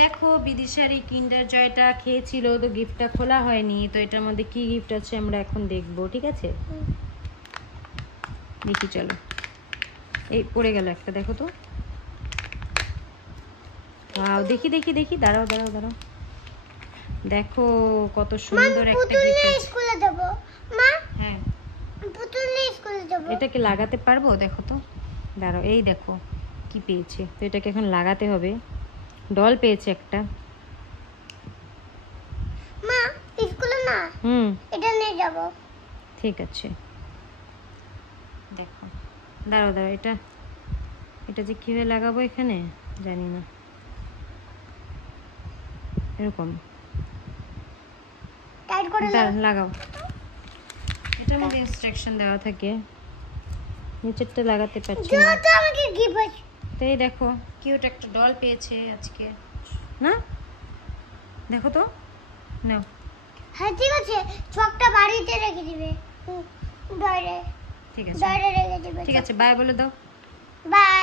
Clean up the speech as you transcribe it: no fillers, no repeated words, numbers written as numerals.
দেখো বিদিশার এই কিন্ডার জয়টা খেয়েছিল, তো গিফটটা খোলা হয়নি, তো এটার মধ্যে কি গিফট আছে আমরা এখন দেখবো, ঠিক আছে? দেখি চলো। এই পড়ে গেল একটা, দেখো তো। দেখি দেখি দেখি, দাঁড়াও দাঁড়াও দাঁড়াও, দেখো কত সুন্দর একটা গিফট। স্কুলে যাব মা। হ্যাঁ, পুতুল নিয়ে স্কুলে যাব। এটাকে লাগাতে পারবো? দেখো তো, দাঁড়াও, এই দেখো কি পেয়েছে। তো এটাকে এখন লাগাতে হবে। ডল পেয়েছে একটা। মা স্কুলে না, এটা নিয়ে যাব। ঠিক আছে, দেখো, দাঁড়াও দাঁড়াও, এটা এটা যে কীভাবে লাগাবো এখানে জানি না। এরকম টাইট করে লাগাও। এটার মধ্যে ইনস্ট্রাকশন দেওয়া থাকে, নিচেরটা লাগাতে পারছি না। তো আমাকে গিফট। তো এই দেখো কিউট একটা ডল পেয়েছে আজকে, না? দেখো তো, নাও। হ্যাঁ ঠিক আছে, চকটা বাড়িতে রেখে দিবে। বাইরে। ঠিক আছে, বাইরে রেখে দিবে। ঠিক আছে, বাই বলে দাও। বাই।